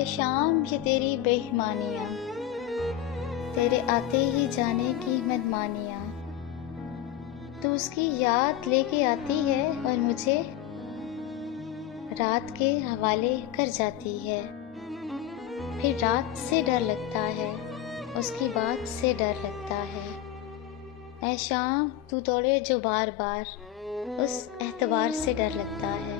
ऐ शाम ये तेरी बेईमानियाँ, तेरे आते ही जाने की मनमानियाँ। तू उसकी याद लेके आती है और मुझे रात के हवाले कर जाती है। फिर रात से डर लगता है, उसकी बात से डर लगता है। ऐ शाम तू तोड़े जो बार बार, उस एतबार से डर लगता है।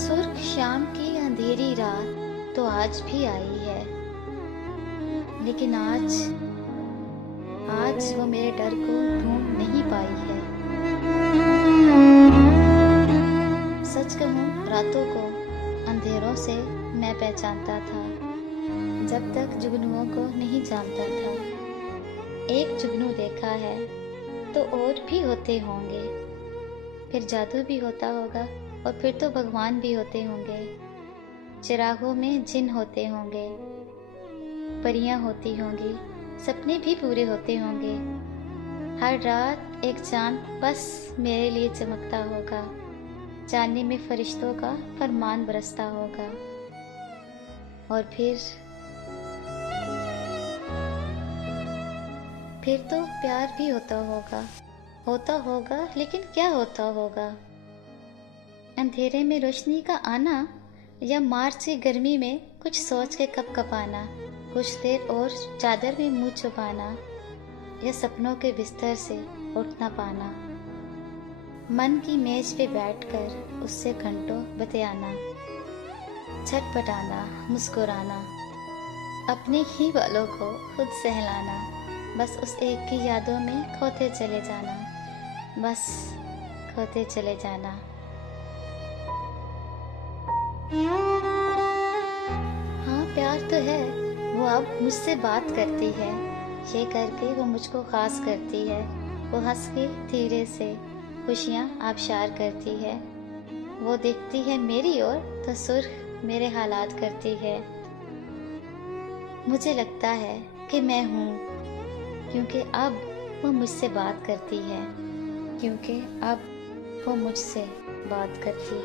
सुर्ख शाम की अंधेरी रात तो आज भी आई है, लेकिन आज वो मेरे डर को ढूंढ नहीं पाई है। सच कहूँ रातों को अंधेरों से मैं पहचानता था, जब तक जुगनुओं को नहीं जानता था। एक जुगनू देखा है तो और भी होते होंगे, फिर जादू भी होता होगा और फिर तो भगवान भी होते होंगे। चिरागों में जिन होते होंगे, परियां होती होंगी, सपने भी पूरे होते होंगे। हर रात एक चांद बस मेरे लिए चमकता होगा, चांदनी में फरिश्तों का फरमान बरसता होगा। और फिर तो प्यार भी होता होगा, लेकिन क्या होता होगा? अंधेरे में रोशनी का आना या मार्च की गर्मी में कुछ सोच के कप कपाना, कुछ देर और चादर में मुंह छुपाना, या सपनों के बिस्तर से उठ ना पाना। मन की मेज पे बैठकर उससे घंटों बतियाना, छटपटाना, मुस्कुराना, अपने ही वालों को खुद सहलाना, बस उस एक की यादों में खोते चले जाना, बस खोते चले जाना। हाँ प्यार तो है, वो अब मुझसे बात करती है, ये करके वो मुझको खास करती है। वो हंस के धीरे से खुशियाँ आबशार करती है। वो देखती है मेरी ओर तो सुर्ख मेरे हालात करती है। मुझे लगता है कि मैं हूँ, क्योंकि अब वो मुझसे बात करती है, क्योंकि अब वो मुझसे बात करती है।